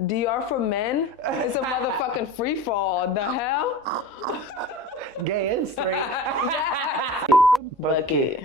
DR for men? It's a motherfucking free fall. The hell? Gay and straight. Yes. Bucket.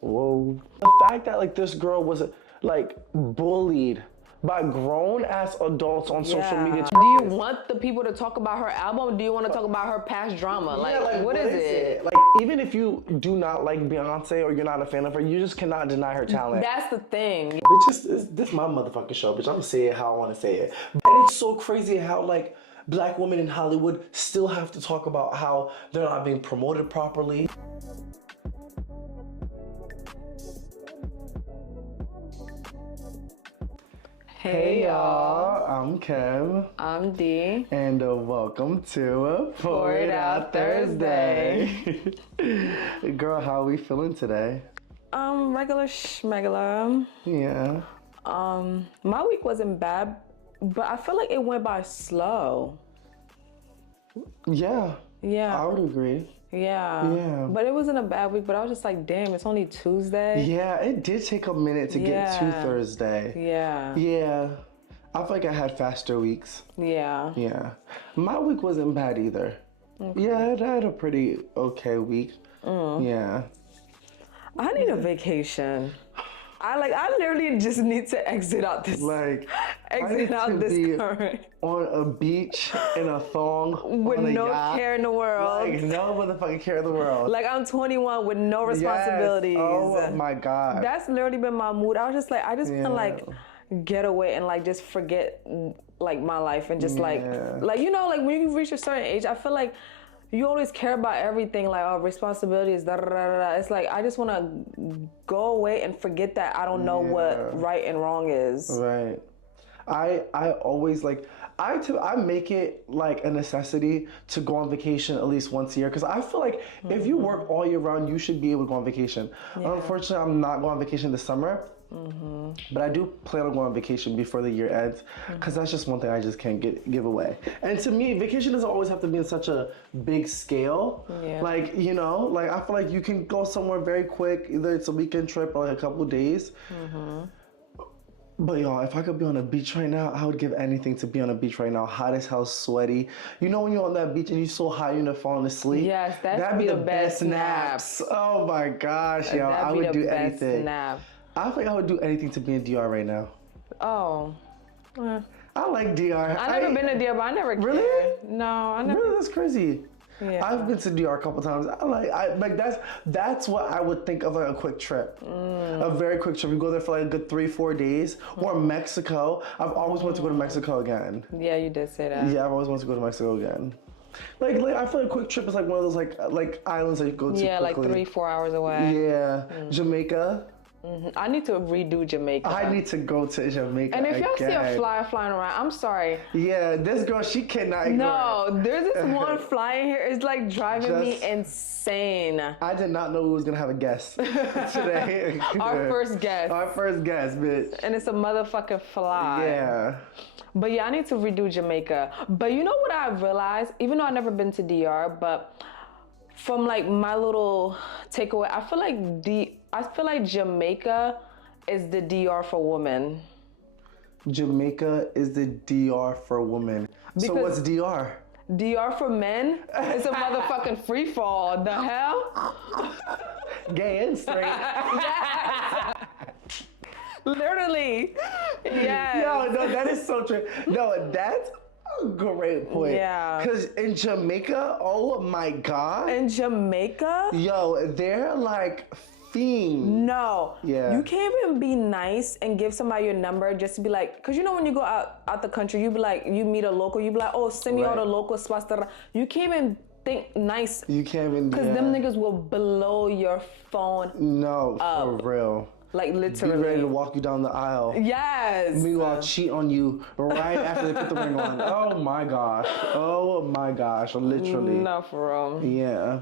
Whoa. The fact that like this girl was like bullied by grown-ass adults on social media. Do you want the people to talk about her album? Do you want to talk about her past drama? Like, what is it? Like, even if you do not like Beyonce or you're not a fan of her, you just cannot deny her talent. That's the thing. Bitch, this is my motherfucking show, bitch. I'm gonna say it how I want to say it. And it's so crazy how, like, black women in Hollywood still have to talk about how they're not being promoted properly. Hey y'all, I'm Kim. I'm Dee. And welcome to Pour It Out Thursday. Girl, how are we feeling today? Regular schmegula. Yeah. My week wasn't bad, but I feel like it went by slow. Yeah. Yeah. I would agree. Yeah. But it wasn't a bad week, but I was just like, damn, it's only Tuesday. Yeah, it did take a minute to get to Thursday. Yeah. Yeah. I feel like I had faster weeks. Yeah. Yeah. My week wasn't bad either. Okay. Yeah, I had a pretty okay week. Yeah. I need a vacation. I literally just need to exit out this. Like, exit out this current. On a beach in a thong with on a no yacht. care in the world. Like, no motherfucking care in the world. Like, I'm 21 with no responsibilities. Yes. Oh my God. That's literally been my mood. I was just like, I just want to like get away and like just forget like my life and just like you know, like when you reach a certain age, I feel like you always care about everything, like responsibilities, da da da da. It's like I just want to go away and forget that I don't know what right and wrong is. Right. I always like I make it like a necessity to go on vacation at least once a year because I feel like if you work all year round, you should be able to go on vacation. Unfortunately, I'm not going on vacation this summer. But I do plan on going on vacation before the year ends because that's just one thing I just can't give away. And to me, vacation doesn't always have to be in such a big scale. Like, you know, like I feel like you can go somewhere very quick, either it's a weekend trip or like a couple of days. But y'all, if I could be on a beach right now, I would give anything to be on a beach right now. Hot as hell, sweaty. You know when you're on that beach and you're so high you're not falling asleep? Yes, that'd be the best naps. Oh my gosh, y'all. I would do anything. Nap. I think I would do anything to be in DR right now. Oh. I like DR. I've never been to DR, but I never cared. Really? No, I never. Really? That's crazy. Yeah. I've been to DR a couple times. That's what I would think of like a quick trip. A very quick trip. We go there for like a good 3-4 days. Or Mexico. I've always wanted to go to Mexico again. Yeah, you did say that. Yeah, I've always wanted to go to Mexico again. Like I feel like a quick trip is like one of those like islands that you go to quickly. like 3-4 hours away. Yeah. Jamaica. I need to redo Jamaica. I need to go to Jamaica. And if y'all see a flyer flying around, I'm sorry. Yeah, this girl, she cannot ignore No, there's this one flying here. It's like driving me insane. I did not know we was gonna have a guest today. Our first guest. Our first guest, bitch. And it's a motherfucking fly. Yeah. But yeah, I need to redo Jamaica. But you know what I realized? Even though I've never been to DR, but from like my little takeaway, I feel like Jamaica is the DR for women. Jamaica is the DR for women. So what's DR? DR for men? It's a motherfucking free fall. The hell? Gay and straight. Yes. Literally. Yes. No, that is so true. No, that's a great point. Yeah. Because in Jamaica, oh my God. In Jamaica? Yo, they're like fiends. No. Yeah. You can't even be nice and give somebody your number just to be like, because you know when you go out the country, you be like, you meet a local, you be like, oh, send me all the local spots. You can't even think nice. You can't even. Because them niggas will blow your phone up. For real. Like literally. Be ready to walk you down the aisle. Yes. Meanwhile, cheat on you right after they put the ring on. Oh my gosh. Oh my gosh. Literally. No, for real. Yeah.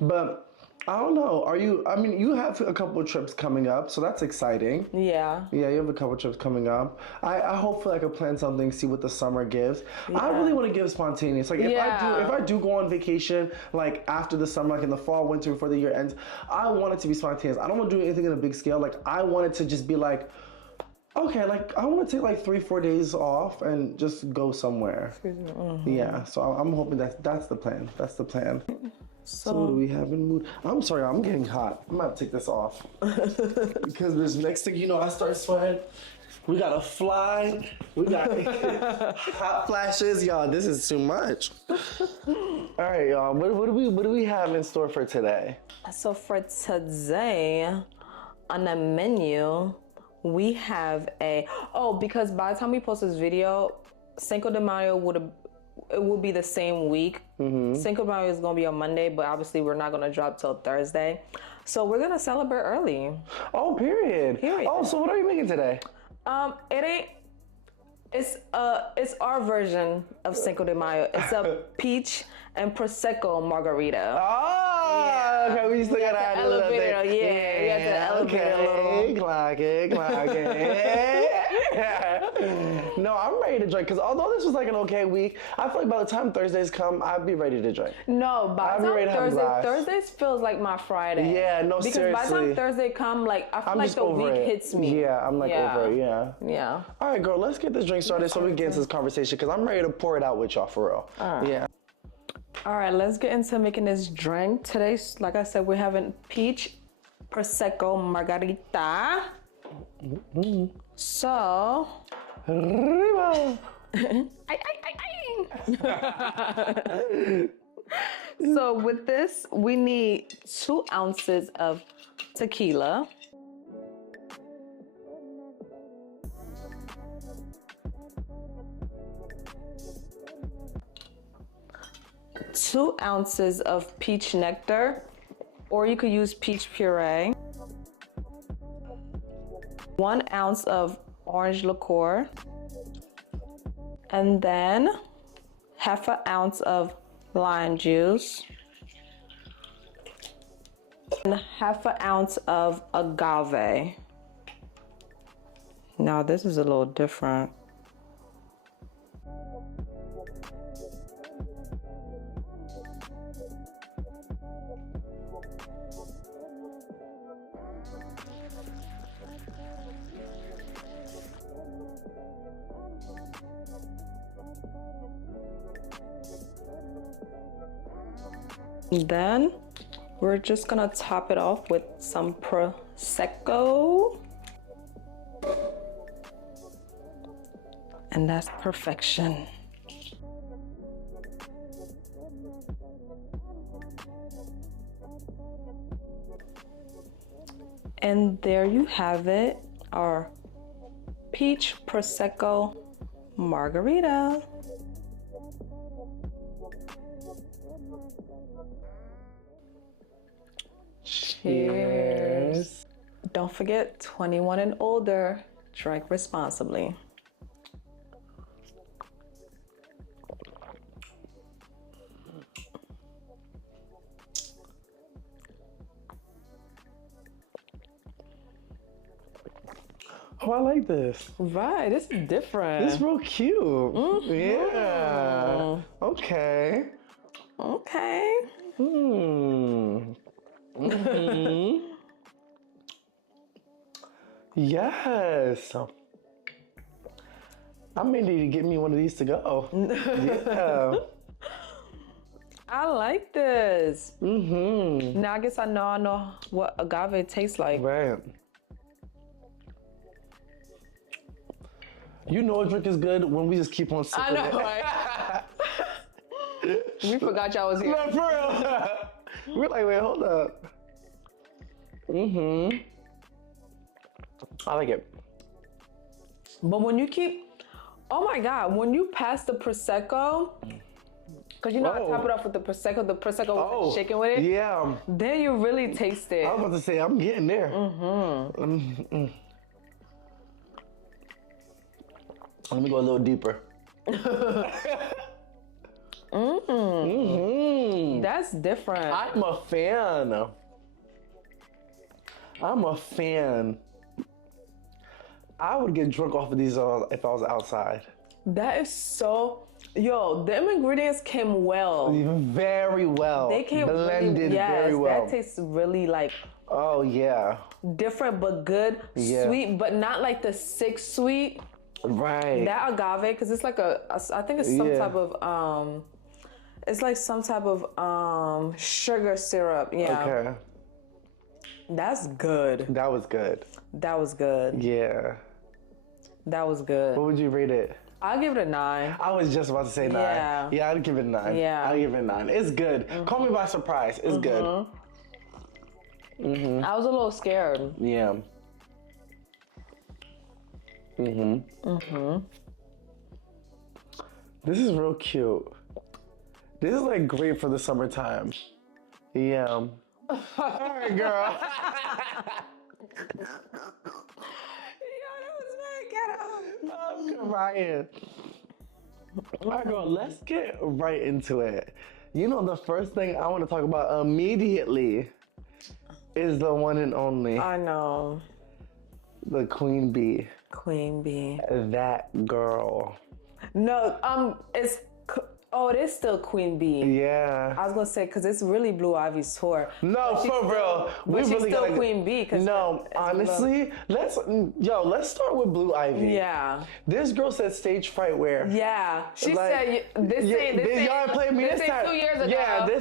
But I don't know. You have a couple of trips coming up, so that's exciting. Yeah. Yeah, you have a couple of trips coming up. I hopefully I can plan something, see what the summer gives. Yeah. I really want to give spontaneous. Like if I do go on vacation, like after the summer, like in the fall, winter, before the year ends, I want it to be spontaneous. I don't want to do anything in a big scale. Like I want it to just be like, Okay, like I want to take like 3-4 days off and just go somewhere. Yeah, so I'm hoping that's the plan. That's the plan. So what do we have in mood? I'm sorry, I'm getting hot. I'm gonna take this off because this next thing you know, I start sweating. We gotta fly. We got hot flashes, y'all. This is too much. All right, y'all. What do we have in store for today? So for today, on the menu, we have because by the time we post this video, Cinco de Mayo will be the same week. Cinco de Mayo is gonna be on Monday, but obviously we're not gonna drop till Thursday. So we're gonna celebrate early. Oh, period. Oh, so what are you making today? It's our version of Cinco de Mayo. It's a peach and Prosecco margarita. Oh, okay, we still gotta add a little bit. Yeah, we have to elevate a little. Clock it. No, I'm ready to drink, because although this was like an okay week, I feel like by the time Thursdays come, I'd be ready to drink. No, by the time Thursdays feels like my Friday. Yeah, no, because seriously. Because by the time Thursday come, like, I feel like the week hits me. Yeah, I'm like over it, Yeah. All right, girl, let's get this drink started so we can get into this conversation, because I'm ready to pour it out with y'all for real. All right. Yeah. All right, let's get into making this drink. Today, like I said, we're having peach Prosecco margarita. So... Arriba. So with this, we need 2 ounces of tequila. 2 ounces of peach nectar, or you could use peach puree. 1 ounce of orange liqueur, and then 1/2 ounce of lime juice, and 1/2 ounce of agave. Now this is a little different. Then we're just gonna top it off with some Prosecco. And that's perfection. And there you have it, our peach Prosecco margarita. Cheers. Don't forget, 21 and older, drink responsibly. Oh, I like this. Right, this is different. This is real cute. Mm-hmm. Yeah. Okay. Okay. Mm-hmm. Yes. I may need to get me one of these to go. Yeah. I like this. Mm-hmm. Now I guess I know what agave tastes like. Right. You know a drink is good when we just keep on sipping. I know, right? We forgot y'all was here. No, for real. We're like, wait, hold up. Mm-hmm. I like it. But when you keep, oh my God, when you pass the Prosecco, because you know I top it off with the Prosecco was shaking with it. Yeah. Then you really taste it. I was about to say, I'm getting there. Let me go a little deeper. That's different. I'm a fan. I would get drunk off of these if I was outside. That is so, Yo, the ingredients came well. Very well. They came blended very well. That tastes really like oh yeah. different but good. Yeah. Sweet, but not like the sick sweet. Right. That agave, because it's like I think it's some type of it's like some type of sugar syrup. Yeah. Okay. That's good. That was good. That was good. Yeah. That was good. What would you rate it? I'll give it a 9. I was just about to say 9. Yeah. Yeah, I'd give it 9. Yeah. I'd give it 9. It's good. Call me by surprise. It's good. I was a little scared. Yeah. This is real cute. This is like great for the summertime. Yeah. All right, girl. I'm crying. All right, girl, let's get right into it. You know, the first thing I want to talk about immediately is the one and only. I know. The Queen Bee. Queen Bee. That girl. No, it is still Queen Bee. Yeah. I was gonna say because it's really Blue Ivy's tour. No, for real. But she's still Queen Bee. No, honestly, let's start with Blue Ivy. Yeah. This girl said stage fright wear. Yeah. She Like, said this y'all played me this time. 2 years ago.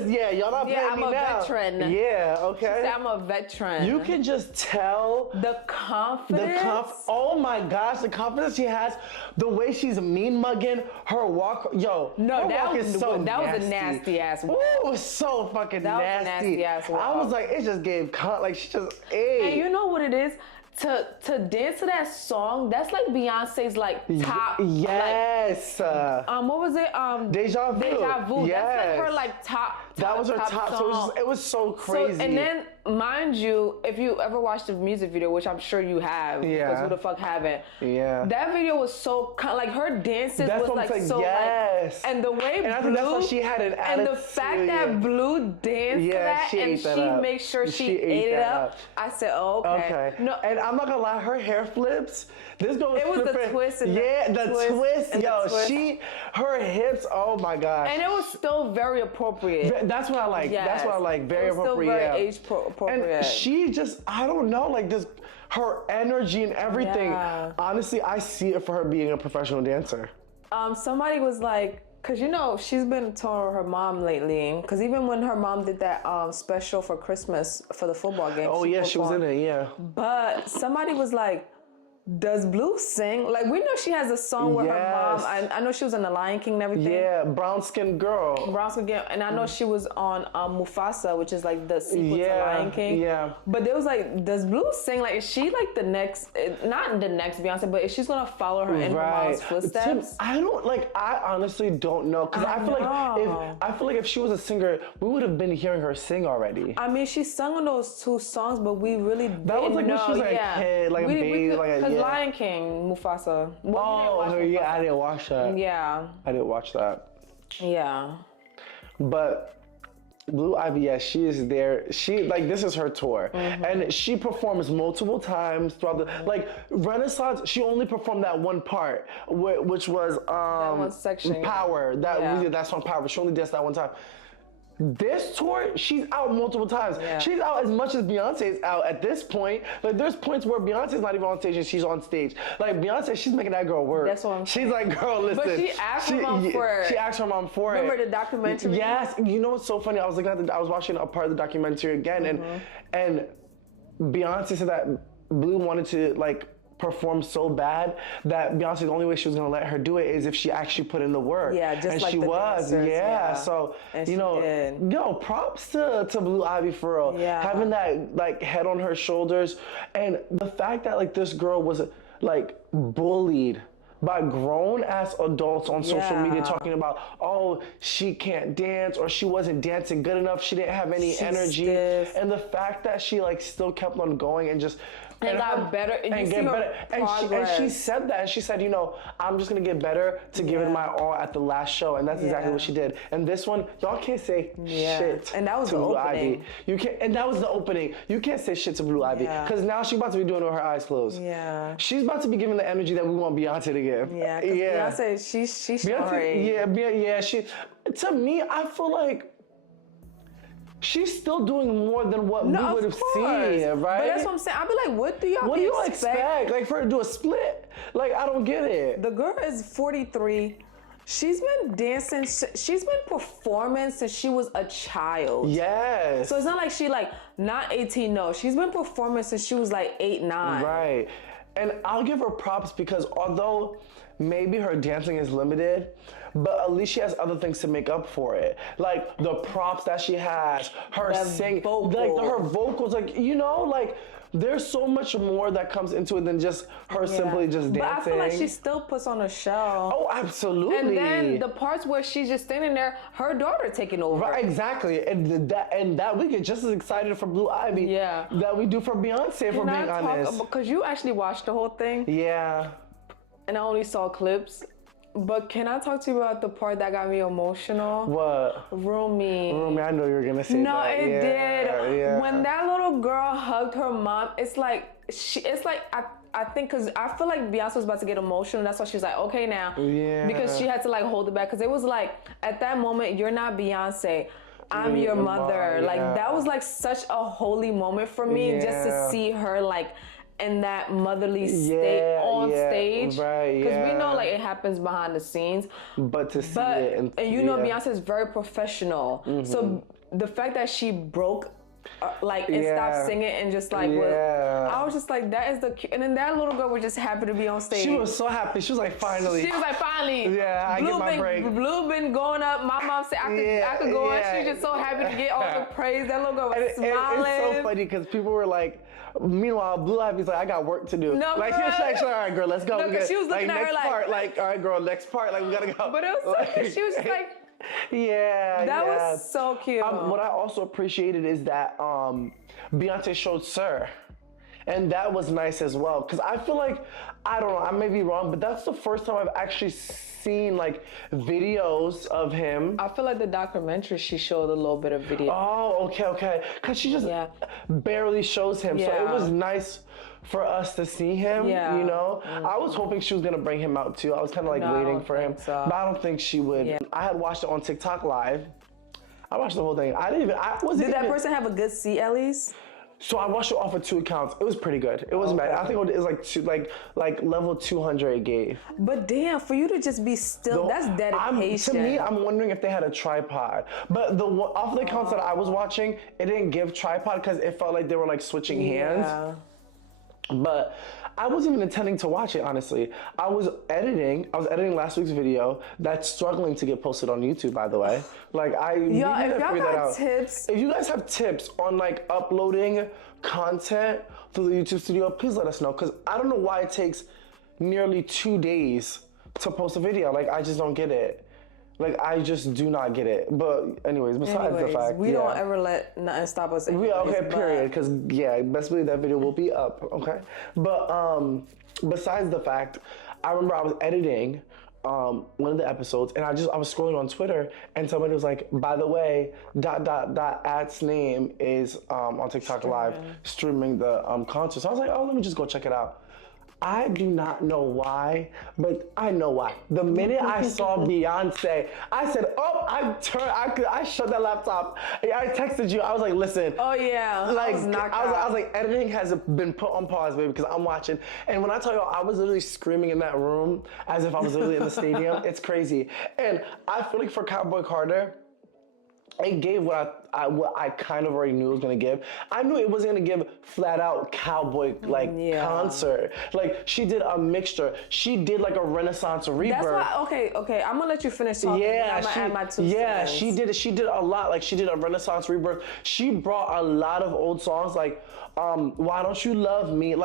Yeah, y'all not playing I'm me a now. veteran. Yeah, okay. She said I'm a veteran. You can just tell the confidence. Oh my gosh, the confidence she has, the way she's mean mugging, her walk. Yo, no, her that walk was is so that nasty. was a nasty ass walk. Ooh, it was so fucking That was nasty. a nasty ass walk. I was like, it just gave like she just ate. And you know what it is? To dance to that song, that's like Beyonce's like top. Yes. Like, what was it? Deja Vu. Deja Vu. Yes. That's like her like top. That was her top. Song. So it was so crazy. So, and then, mind you, if you ever watched the music video, which I'm sure you have, yeah. because who the fuck haven't? Yeah. That video was so like her dances that's was what like I'm saying. so yes. like, and the way and I think that's why she had an attitude. and the fact that Blue danced to that and she makes sure she ate it up. I said, oh, okay. No, and I'm not gonna lie, her hair flips. This girl was it was flipping. the twist. And the twist. Yo, her hips. Oh my gosh. And it was still very appropriate. That's what I like. Yes. That's what I like. Very it was appropriate. Still very age appropriate. And she just, I don't know, like this, her energy and everything. Yeah. Honestly, I see it for her being a professional dancer. Somebody was like, cause you know she's been touring her mom lately. Cause even when her mom did that special for Christmas for the football game. Oh yeah, she was in it. Yeah. But somebody was like, does Blue sing? Like, we know she has a song with her mom. I know she was in The Lion King and everything. Yeah, brown-skinned girl. Brown-skinned girl. And I know she was on Mufasa, which is like the sequel to Lion King. Yeah. But there was like, does Blue sing? Like, is she like the next, not the next Beyonce, but is she's gonna follow her in her mom's footsteps? I honestly don't know. Cause I feel like if she was a singer, we would have been hearing her sing already. I mean, she sung on those 2 songs, but we really didn't know. That was like when she was like a kid, like a baby, like a Lion King, Mufasa. I didn't watch that. Yeah. I didn't watch that. Yeah. But Blue Ivy, yes, she is there. She, like, this is her tour. And she performs multiple times throughout the, like, Renaissance, she only performed that one part, which was, that one section. Power. We did that song, Power. She only danced that one time. This tour, she's out multiple times. Yeah. She's out as much as Beyonce's out at this point. Like, there's points where Beyonce's not even on stage and she's on stage. Like, Beyonce, she's making that girl work. That's what I'm saying. She's like, girl, listen. But she asked her mom for it. She asked her mom for it. Remember the documentary? Yes. You know what's so funny? I was watching a part of the documentary again, and Beyonce said that Blue wanted to, like, performed so bad that Beyonce, the only way she was gonna let her do it is if she actually put in the work. Yeah, just and like she the was. dancers, yeah. So and you know, props to Blue Ivy for real. Yeah. Having that like head on her shoulders, and the fact that like this girl was like bullied by grown-ass adults on social media talking about, oh, she can't dance or she wasn't dancing good enough, she didn't have any energy. Stiff. And the fact that she like still kept on going and just and got better and get better. And she said that, and she said, you know, I'm just gonna get better to give it my all at the last show, and that's exactly what she did. And this one, y'all can't say shit and that was to the Blue opening. Ivy. You can't, and that was the opening. You can't say shit to Blue Ivy because now she's about to be doing it with her eyes closed. Yeah, she's about to be giving the energy that we want Beyonce to give. give. Yeah, because Beyonce, she's Beyonce, she. To me, I feel like she's still doing more than what we would have seen, right? But that's what I'm saying. I'd be like, what do y'all expect? Like for her to do a split? Like, I don't get it. The girl is 43. She's been dancing. She's been performing since she was a child. Yes. So it's not like she not 18. No, she's been performing since she was like 8, 9. Right. And I'll give her props because although maybe her dancing is limited, but at least she has other things to make up for it. Like the props that she has, her singing, like her vocals, like, you know, like there's so much more that comes into it than just her simply just dancing. But I feel like she still puts on a show. Oh, absolutely. And then the parts where she's just standing there, her daughter taking over. Right, exactly. And that we get just as excited for Blue Ivy that we do for Beyonce, if we're being honest. Because you actually watched the whole thing. Yeah. And I only saw clips. But can I talk to you about the part that got me emotional? What? Rumi, I know you were going to say that. No, it did. Yeah. When that little girl hugged her mom, it's like, I think, because I feel like Beyonce was about to get emotional. That's why she's like, okay now. Yeah. Because she had to hold it back. Because it was like, at that moment, you're not Beyonce. I'm your mother. Yeah. Like, that was such a holy moment for me just to see her in that motherly state on stage, right? Because we know it happens behind the scenes, but to see it, and Beyonce is very professional. Mm-hmm. So the fact that she broke, and stopped singing and just I was just like, that is and then that little girl was just happy to be on stage. She was so happy. She was like, finally. Yeah, I get my break. Blue been going up. My mom said I could go on. She's just so happy to get all the praise. That little girl was smiling. It's so funny because people were like. Meanwhile, Blue Ivy's like, I got work to do. No, she was like, all right, girl, let's go. No, she was looking at her part, all right, girl, next part, we gotta go. But it was so cute. She was like, that was so cute. What I also appreciated is that Beyonce showed Sir. And that was nice as well. Because I feel like, I don't know, I may be wrong, but that's the first time I've actually seen videos of him. I feel like the documentary, she showed a little bit of video. Oh, okay. Because she just barely shows him. So it was nice for us to see him, you know? Mm-hmm. I was hoping she was going to bring him out too. I was kind of waiting for him. So. But I don't think she would. Yeah. I had watched it on TikTok Live. I watched the whole thing. Did that person have a good seat at least? So I watched it off of 2 accounts. It was pretty good. It wasn't bad. I think it was like level 200 it gave. But damn, for you to just be still, that's dedication. To me, I'm wondering if they had a tripod. But off the accounts that I was watching, it didn't give tripod because it felt like they were switching hands. But I wasn't even intending to watch it, honestly. I was editing last week's video that's struggling to get posted on YouTube, by the way. If y'all got tips. If you guys have tips on uploading content through the YouTube studio, please let us know. Because I don't know why it takes nearly 2 days to post a video. I just don't get it. I just do not get it. But anyways, besides the fact, we don't ever let nothing stop us. Period. Because best believe that video will be up. Okay. But besides the fact, I remember I was editing one of the episodes, and I was scrolling on Twitter, and somebody was like, by the way, ... @'s name is on TikTok Live streaming the concert. So I was like, oh, let me just go check it out. I do not know why, but I know why. The minute I saw Beyonce, I said, oh, I shut that laptop. I texted you. I was like, listen. Oh, yeah. I was like, editing has been put on pause, baby, because I'm watching. And when I tell you, I was literally screaming in that room as if I was literally in the stadium. It's crazy. And I feel like for Cowboy Carter, it gave what I kind of already knew it was gonna give. I knew it wasn't gonna give flat out cowboy concert. She did a mixture. She did a Renaissance rebirth. That's why. Okay. I'm gonna let you finish talking. I'm gonna add my 2 cents. She did a lot. She did a Renaissance rebirth. She brought a lot of old songs Why Don't You Love Me?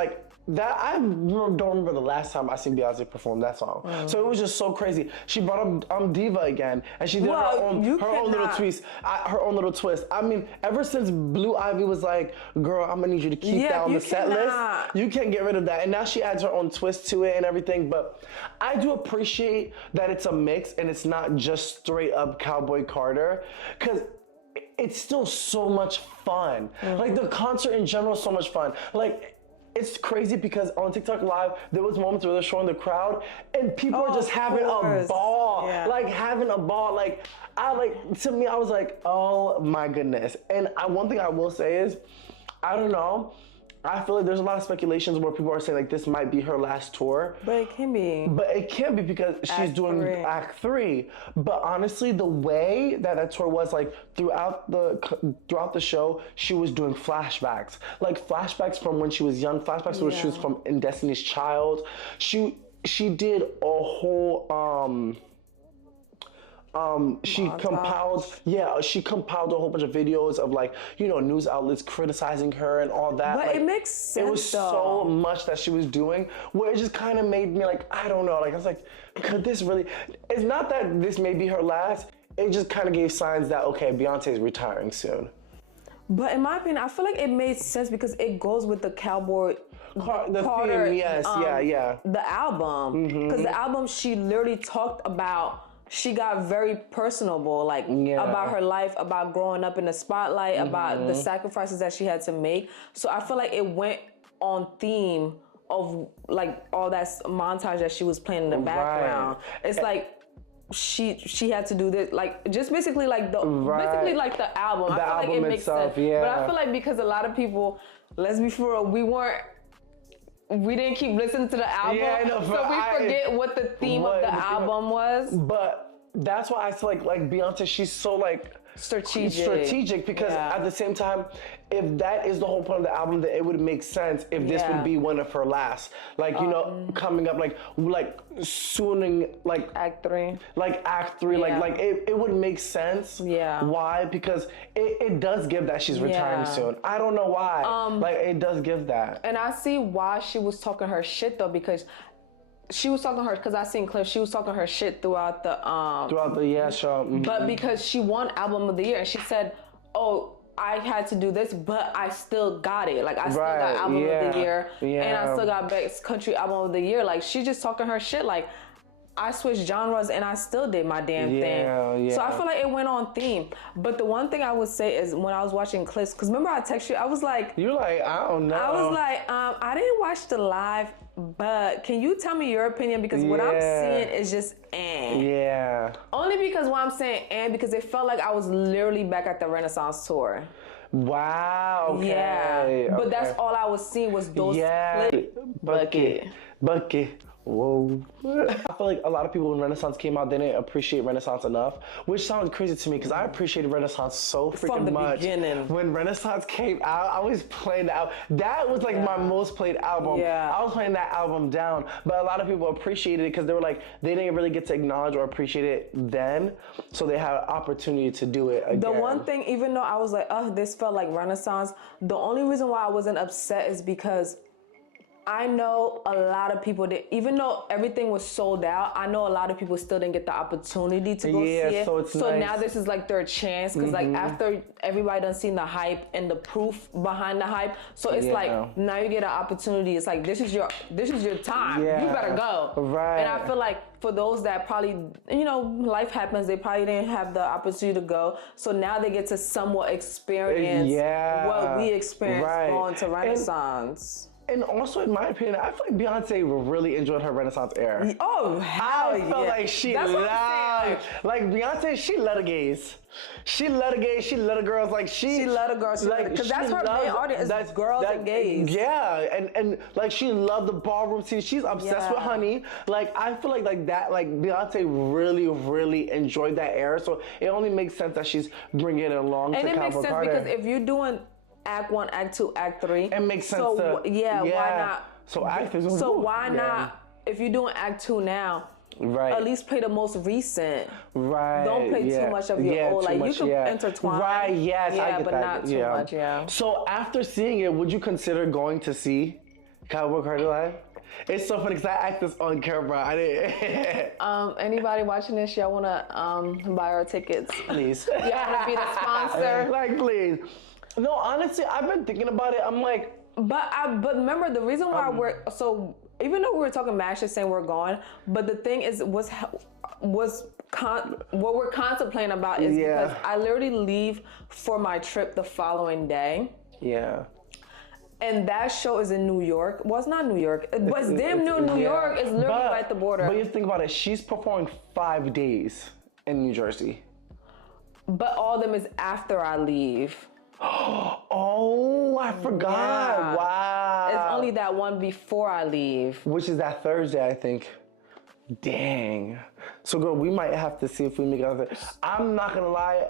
That I don't remember the last time I seen Beyonce perform that song. So it was just so crazy. She brought up Diva again, and she did her own little twist. Her own little twist. I mean, ever since Blue Ivy was like, "Girl, I'm gonna need you to keep that on the set list. You can't get rid of that." And now she adds her own twist to it and everything. But I do appreciate that it's a mix and it's not just straight up Cowboy Carter, because it's still so much fun. The concert in general is so much fun. it's crazy because on TikTok Live, there was moments where they're showing the crowd and people are just having a ball. Yeah. Like having a ball. Like, to me, I was like, oh my goodness. And one thing I will say is, I don't know, I feel like there's a lot of speculations where people are saying like this might be her last tour. But it can be. But it can't be because she's doing Act 3. But honestly, the way that tour was, like throughout the show, she was doing flashbacks. Like flashbacks from when she was young, flashbacks where she was from in Destiny's Child. She did a whole she compiled a whole bunch of videos of like, you know, news outlets criticizing her and all that. But like, it makes sense. It was so much that she was doing where it just kind of made me like, I don't know, like I was like, could this really, it's not that this may be her last, it just kind of gave signs that, okay, Beyonce is retiring soon. But in my opinion, I feel like it made sense because it goes with the Cowboy the theme, yes, the album. Because the album, she literally talked about, she got very personable, like about her life, about growing up in the spotlight, about the sacrifices that she had to make. So I feel like it went on theme of like all that montage that she was playing in the background. It's like she had to do this, like just basically like the basically like the album. I feel like it makes sense. Yeah. But I feel like because a lot of people, let's be for real, we didn't keep listening to the album, so we forget what the theme of the album was. But that's why I feel like Beyonce, she's so like strategic because at the same time, if that is the whole point of the album, then it would make sense if this would be one of her last, like, you know, coming up like sooning like Act 3, like it would make sense. Why? Because it does give that she's retiring soon. I don't know why. Like it does give that. And I see why she was talking her shit though, because she was talking her, because I seen clips, she was talking her shit throughout the show. But because she won Album of the Year, and she said, oh, I had to do this, but I still got it. Like, I still got Album of the Year, and I still got Best Country Album of the Year. Like, she just talking her shit. Like, I switched genres, and I still did my damn thing. So I feel like it went on theme. But the one thing I would say is when I was watching clips, because remember I texted you, I was like... You're like, I don't know. I was like, I didn't watch the live, but can you tell me your opinion? Because what I'm seeing is just Only because what I'm saying because it felt like I was literally back at the Renaissance tour. Wow. Okay. Yeah. But that's all I was seeing was those clips. Bucket. Whoa. I feel like a lot of people when Renaissance came out, they didn't appreciate Renaissance enough, which sounds crazy to me because I appreciated Renaissance so freaking much. From the beginning. When Renaissance came out, I was playing the album. That was like my most played album. I was playing that album down, but a lot of people appreciated it because they were like, they didn't really get to acknowledge or appreciate it then, so they had an opportunity to do it again. The one thing, even though I was like, oh, this felt like Renaissance, the only reason why I wasn't upset is because I know a lot of people that, even though everything was sold out, I know a lot of people still didn't get the opportunity to go see it. So nice. Now this is like their chance, because like after everybody done seen the hype and the proof behind the hype, so it's like now you get an opportunity. It's like this is your time. You better go. Right. And I feel like for those that probably, you know, life happens, they probably didn't have the opportunity to go. So now they get to somewhat experience what we experienced going to Renaissance. And also, in my opinion, I feel like Beyonce really enjoyed her Renaissance era. Oh, hell I felt like she loved, like Beyonce, she let her gays. She let her gays, she let her girls, like she let her girls, like, because that's her main audience, that's girls and gays. Yeah, and like she loved the ballroom scene. She's obsessed with Honey. Like I feel like that, like Beyonce really enjoyed that era. So it only makes sense that she's bringing it along to Cowboy Carter. And it makes sense because if you're doing Act 1, Act 2, Act 3. It makes sense why not? So Act 3. So why not, if you're doing Act 2 now, at least play the most recent. Don't play too much of your old. Like, you can intertwine. I get but that. not too much, So after seeing it, would you consider going to see Cowboy Carter live? It's so funny because I act this on camera. I didn't. Anybody watching this, y'all want to buy our tickets? Please. Y'all want to be the sponsor? Like, please. No, honestly, I've been thinking about it. I'm like... But remember, the reason why even though we were talking mad shit saying we're going, but the thing is, what we're contemplating about is because I literally leave for my trip the following day. Yeah. And that show is in New York. Well, it's not New York. But it's damn near New York. It's literally right at the border. But you think about it. She's performing 5 days in New Jersey. But all of them is after I leave. Oh, I forgot. Yeah. Wow. It's only that one before I leave. Which is that Thursday, I think. Dang. So, girl, we might have to see if we make it. I'm not going to lie.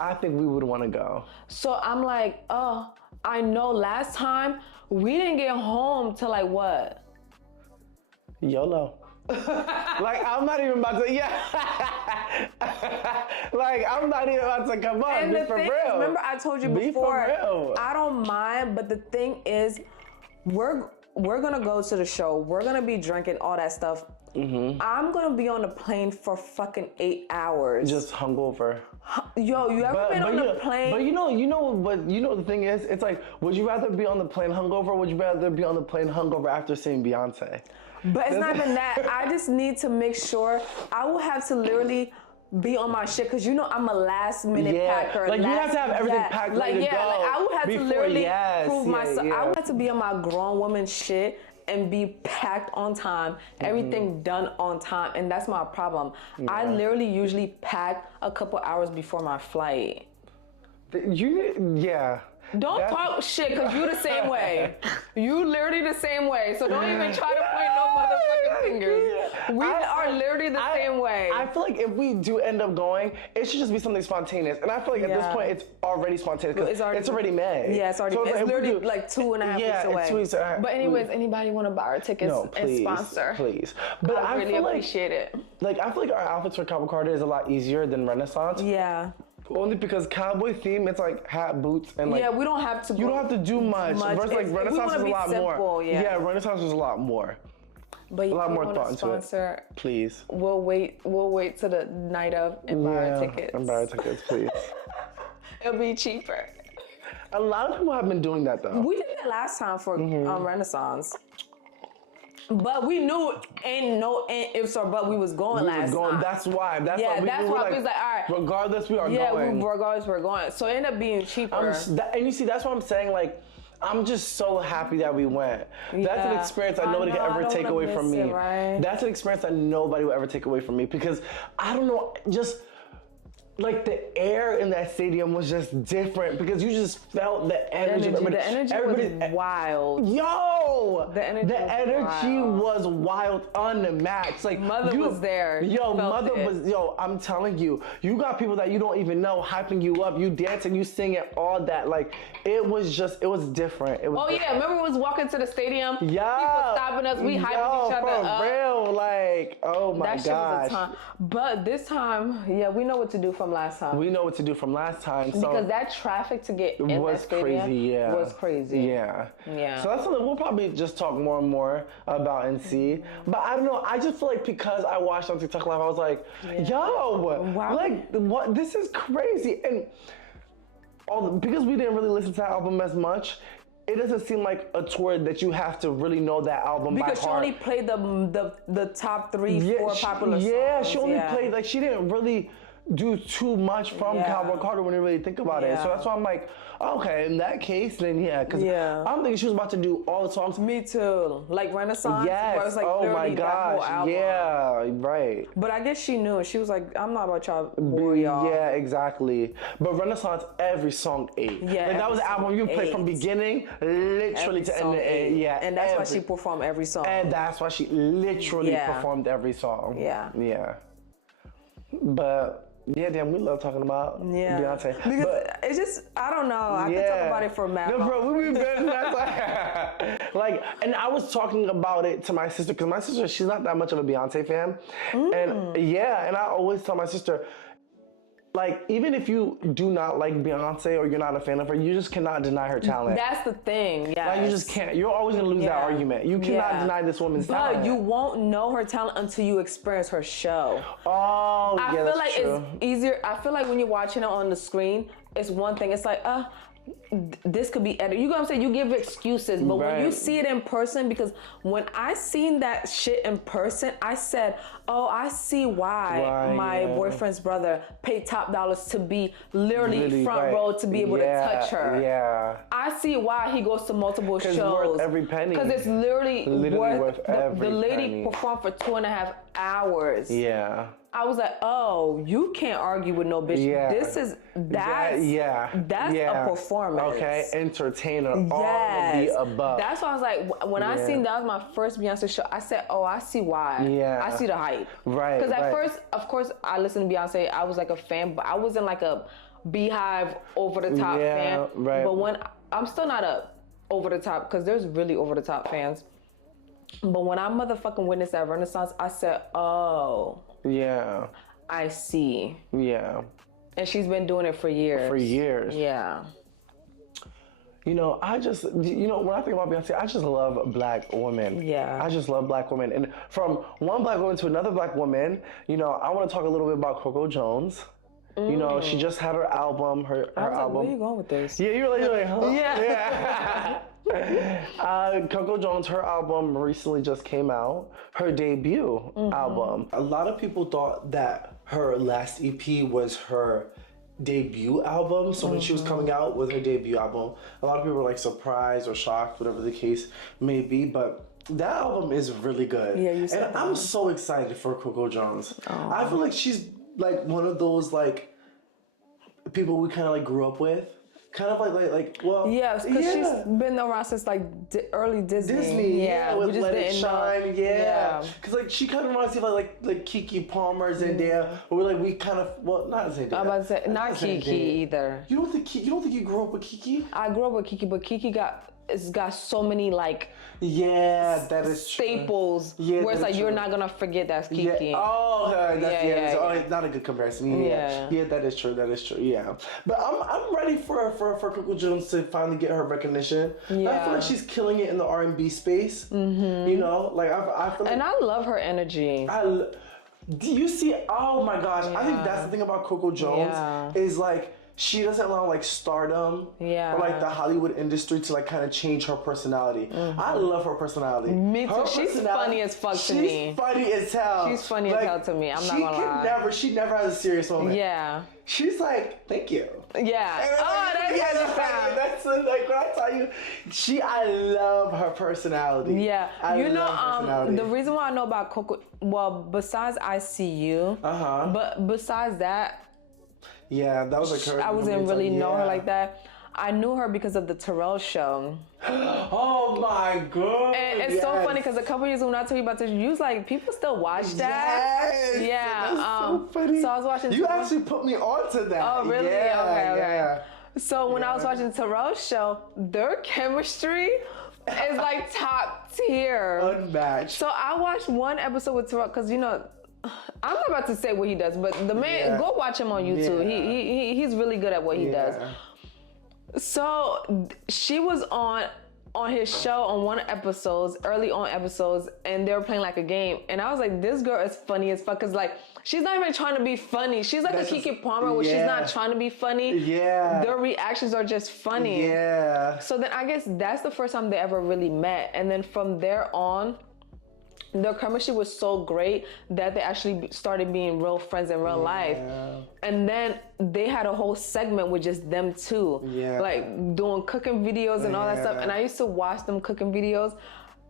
I think we would want to go. So I'm like, oh, I know last time we didn't get home till like what? YOLO. Like, I'm not even about to, like, I'm not even about to come up. And the thing is, remember I told you before, I don't mind, but the thing is, we're gonna go to the show. We're gonna be drinking all that stuff. Mm-hmm. I'm gonna be on the plane for fucking 8 hours. Just hungover. Yo, you ever been on the plane? But the thing is, it's like, would you rather be on the plane hungover, or would you rather be on the plane hungover after seeing Beyonce? But it's not even that. I just need to make sure. I will have to literally be on my shit, because I'm a last minute packer. Like, you have to have everything packed ready to go. Like, I would have to literally prove myself. I would have to be on my grown woman shit and be packed on time, everything done on time, and that's my problem. Yeah. I literally usually pack a couple hours before my flight. Don't talk shit, because you the same way. You literally the same way. So don't even try to point no motherfucking fingers. We are literally the same way. I feel like if we do end up going, it should just be something spontaneous. And I feel like at this point, it's already spontaneous, because it's already May. Yeah, it's already May. It's literally like 2.5 weeks away. 2 weeks. But anyways, anybody want to buy our tickets and sponsor? Please. But I really appreciate it. Like, I feel like our outfits for Cowboy Carter is a lot easier than Renaissance. Yeah. Only because Cowboy theme, it's like hat, boots, and like... Yeah, we don't have to... You don't have to do much. Versus like Renaissance is a lot more. Yeah, Renaissance is a lot more. But a lot more thought into it. Please. We'll wait to the night of and buy our tickets. And buy our tickets, please. It'll be cheaper. A lot of people have been doing that, though. We did that last time for Renaissance. But we knew ain't no ifs or but we was going last time. That's why. That's why we was like, all right. Regardless, we are going. Yeah, regardless, we're going. So it ended up being cheaper. And you see, that's what I'm saying. Like, I'm just so happy that we went. Yeah. That's an experience that nobody can ever take away from me. Right? That's an experience that nobody will ever take away from me, because I don't know, just... Like, the air in that stadium was just different, because you just felt the energy. The energy was wild. Yo! The energy was wild, unmatched. Like, Mother was there. Yo, I'm telling you, you got people that you don't even know hyping you up, you dancing, you singing, all that. Like, it was different. Yeah, remember we was walking to the stadium? Yeah. People stopping us, we hyping each other up. For real, like, oh my gosh. That shit was a time. But this time, we know what to do from last time. We know what to do from last time. Because that traffic to get in that stadium was crazy. Yeah. So that's something we'll probably just talk more and more about and see. But I don't know. I just feel like because I watched on TikTok Live, I was like, yo, like, what? This is crazy. And because we didn't really listen to that album as much, it doesn't seem like a tour that you have to really know that album by heart. Because she only played the top 3-4 popular songs. Yeah, she only played, like, she didn't really do too much from Cowboy Carter when you really think about it. So that's why I'm like, okay, in that case, then because I'm thinking she was about to do all the songs. Me too. Like Renaissance. Yes. Where it's like oh my gosh. Yeah, right. But I guess she knew. She was like, I'm not about y'all bore y'all. Yeah, exactly. But Renaissance, every song ate. Yeah. Like, that was the album you played from beginning, literally to end the end. Yeah. And that's why she performed every song. And that's why she literally performed every song. Yeah. But damn, we love talking about Beyonce. Because it's just, I don't know. I could talk about it for a minute. No, bro, we be better. Like, and I was talking about it to my sister, because my sister, she's not that much of a Beyonce fan. And I always tell my sister, like, even if you do not like Beyonce or you're not a fan of her, you just cannot deny her talent. That's the thing, Like, you just can't. You're always going to lose that argument. You cannot deny this woman's talent. But you won't know her talent until you experience her show. Oh, I feel like it's easier. I feel like when you're watching it on the screen, it's one thing. It's like, this could be edited. You know what I'm saying? You give excuses, but when you see it in person, because when I seen that shit in person, I said, oh, I see why my boyfriend's brother paid top dollars to be literally front row to be able to touch her. Yeah. I see why he goes to multiple shows. Worth every penny. Because it's literally worth every the lady penny. performed for 2.5 hours. Yeah. I was like, oh, you can't argue with no bitch. Yeah. That's a performance. Okay, entertainer, all of the above. That's why I was like, when I seen that was my first Beyonce show, I said, oh, I see why. Yeah. I see the hype. Right. Because at first, of course, I listened to Beyonce. I was like a fan, but I wasn't like a Beehive over the top fan. Right. But when I'm still not a over the top, because there's really over the top fans. But when I motherfucking witnessed that Renaissance, I said, oh. Yeah. I see. Yeah. And she's been doing it for years. For years. Yeah. You know, when I think about Beyonce, I just love black women. Yeah. I just love black women. And from one black woman to another black woman, you know, I want to talk a little bit about Coco Jones. You know, she just had her album, her album. Like, where are you going with this? Yeah, you're like, huh? Yeah. Coco Jones, her album recently just came out. Her debut album. A lot of people thought that her last EP was her debut album. So when she was coming out with her debut album, a lot of people were like surprised or shocked, whatever the case may be. But that album is really good. Yeah, you said. And I'm so excited for Coco Jones. Aww. I feel like she's like one of those like people we kind of like grew up with. Kind of like well. Yes, because she's been around since like early Disney. Yeah, with Let It Shine. Yeah, because like she kind of reminds me of like Keke Palmer, Zendaya. But we kind of not Zendaya. I'm about to say not Keke either. You don't think you grew up with Keke? I grew up with Keke, but Keke got so many like that is staples where it's like you're not gonna forget that's Keke. Yeah. Oh, it's not a good comparison. Yeah, that is true. Yeah, but I'm ready for Coco Jones to finally get her recognition. Yeah. I feel like she's killing it in the R&B space. Mm-hmm. You know, like I feel like, and I love her energy. Do you see? Oh my gosh! I think that's the thing about Coco Jones is like. She doesn't allow like stardom or like the Hollywood industry to like kind of change her personality. Mm-hmm. I love her personality. Me too. She's funny as fuck to me. She's funny as hell. She's funny as hell to me. I'm not gonna lie. She never has a serious moment. Yeah. She's like, thank you. Yeah. That's like when I tell you, I love her personality. Yeah. The reason why I know about Coco, well, besides I See You, but besides that. Yeah, that was like her. I wasn't really know her like that. I knew her because of the Terrell show. Oh my god! And it's so funny because a couple years when I told you about this, you was like, people still watch that. Yes, yeah, that's so funny. So I was watching. You actually put me onto that. Oh really? Yeah, okay. So when I was watching Terrell's show, their chemistry is like top tier, unmatched. So I watched one episode with Terrell because I'm not about to say what he does, but the man, go watch him on YouTube. Yeah. He's really good at what he does. So she was on his show on early on episodes, and they were playing like a game. And I was like, this girl is funny as fuck. Cause like, she's not even trying to be funny. She's like a Keke Palmer where she's not trying to be funny. Yeah. Their reactions are just funny. Yeah. So then I guess that's the first time they ever really met. And then from there on, their chemistry was so great that they actually started being real friends in real life. And then they had a whole segment with just them two. Yeah. Like doing cooking videos and all that stuff. And I used to watch them cooking videos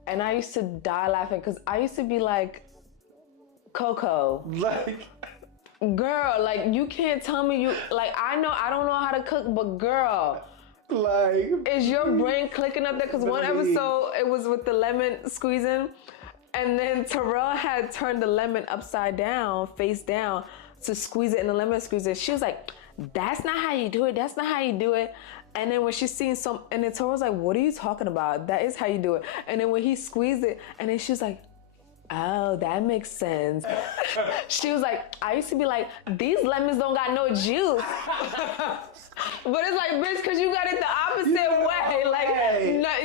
and I used to die laughing because I used to be like, Coco. Like, girl, like you can't tell me I don't know how to cook, but girl. Like, is your brain clicking up there? Because one episode, it was with the lemon squeezing. And then Terrell had turned the lemon upside down, face down, to squeeze it in the lemon squeezer. She was like, that's not how you do it. That's not how you do it. And then when she's seeing and then Terrell was like, what are you talking about? That is how you do it. And then when he squeezed it, and then she was like, oh, that makes sense. She was like, I used to be like, these lemons don't got no juice. But it's like, bitch, because you got it the opposite way.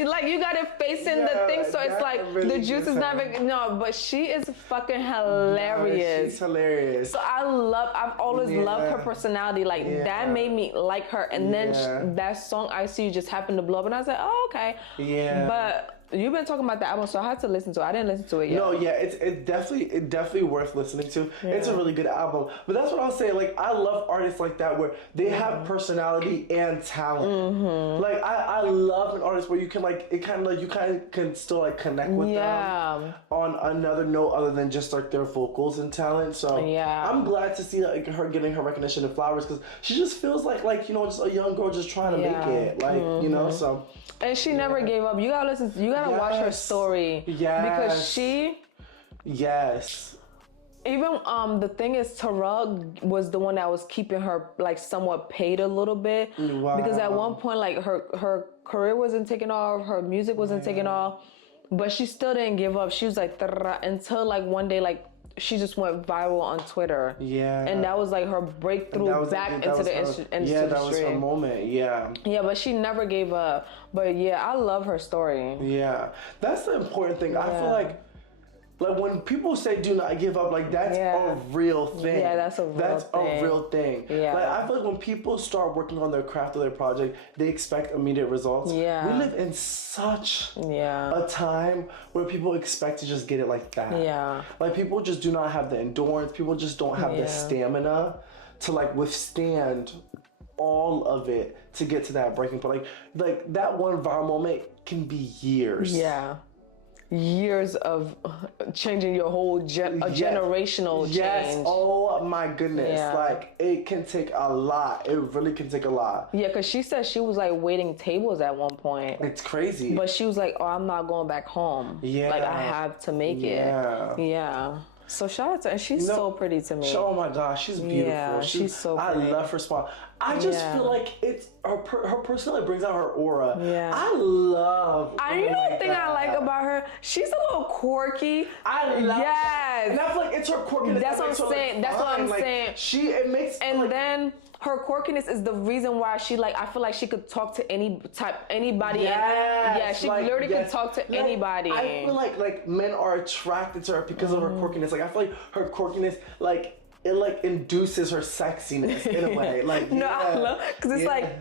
Like you got it facing the thing, so it's like, really the juice is not no, but she is fucking hilarious. Yeah, she's hilarious. So I've always loved her personality. Like that made me like her. And then that song I See You just happened to blow up, and I was like, oh, okay. Yeah. But you've been talking about the album, so I had to listen to it. I didn't listen to it yet. No, yeah, it's definitely worth listening to. Yeah. It's a really good album. But that's what I'll say. Like, I love artists like that where they have personality and talent. Mm-hmm. Like, I love an artist where you can like it kind of like you kind of can still like connect with them on another note other than just like their vocals and talent. So I'm glad to see like her getting her recognition and flowers because she just feels like you know just a young girl just trying to make it. Like you know so. And she never gave up. You gotta listen. You gotta watch her story. Yes. Because she. Yes. Even the thing is, Terrell was the one that was keeping her like somewhat paid a little bit. Wow. Because at one point, like her career wasn't taking off, her music wasn't taking off, but she still didn't give up. She was like until like one day like. She just went viral on Twitter. Yeah. And that was like her breakthrough back into the industry. Yeah, that was her moment. Yeah. Yeah, but she never gave up. But yeah, I love her story. Yeah. That's the important thing. I feel like when people say do not give up, like that's a real thing. Yeah, that's a real thing. Yeah. Like I feel like when people start working on their craft or their project, they expect immediate results. Yeah. We live in such a time where people expect to just get it like that. Yeah. Like people just do not have the endurance. People just don't have the stamina to like withstand all of it to get to that breaking point. Like that one viral moment can be years. Yeah. Years of changing your whole generational change. Yes, oh my goodness. Yeah. Like, it can take a lot. It really can take a lot. Yeah, because she said she was, like, waiting tables at one point. It's crazy. But she was like, oh, I'm not going back home. Yeah. Like, I have to make it. Yeah. So shout out to her. And she's so pretty to me. Oh my gosh, she's beautiful. Yeah, she's so pretty. I love her smile. I just feel like it's her personality brings out her aura. Yeah. I love you know the thing I like about her? She's a little quirky. I love that. And I feel like it's her quirkiness. That's what I'm saying. That's what I'm saying. It makes and then her quirkiness is the reason why she I feel like she could talk to anybody. Yes, she literally could talk to anybody. I feel like men are attracted to her because of her quirkiness. Like I feel like her quirkiness it like induces her sexiness in a way. Like no, I love because it's like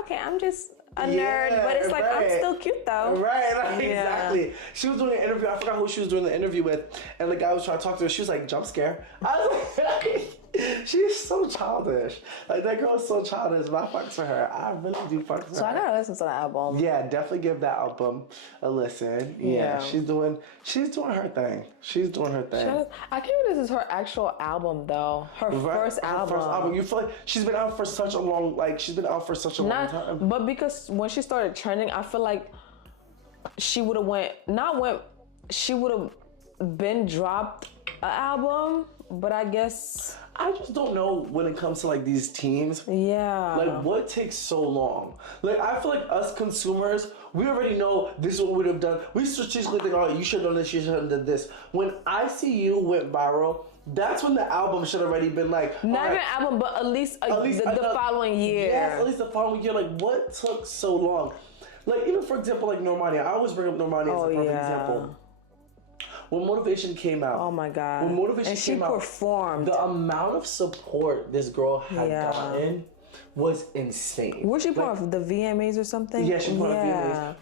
okay, I'm just a nerd, but it's like I'm still cute though. Right, exactly. She was doing an interview. I forgot who she was doing the interview with, and the guy was trying to talk to her. She was like, "Jump scare." I was like, she's so childish. Like that girl is so childish. But I fucks with her. I really do fucks with her. So I gotta listen to the album. Yeah, definitely give that album a listen. Yeah, she's doing her thing. She's doing her thing. I can't believe this is her actual album though. Her first album. You feel like she's been out for such a long time. But because when she started trending, I feel like she would have she would have been dropped an album, but I guess I just don't know when it comes to like these teams. Yeah. Like what takes so long? Like I feel like us consumers, we already know this is what we would have done. We strategically think, oh, you should have done this, you should have done this. When I See You went viral, that's when the album should have already been like not even an album, but at least the following year. Yes, at least the following year. Like what took so long? Like even for example, like Normani. I always bring up Normani as a perfect example. When Motivation came out, oh my god! When Motivation came out, and she performed. The amount of support this girl had gotten was insane. Was she part of the VMAs or something? Yeah, she was part of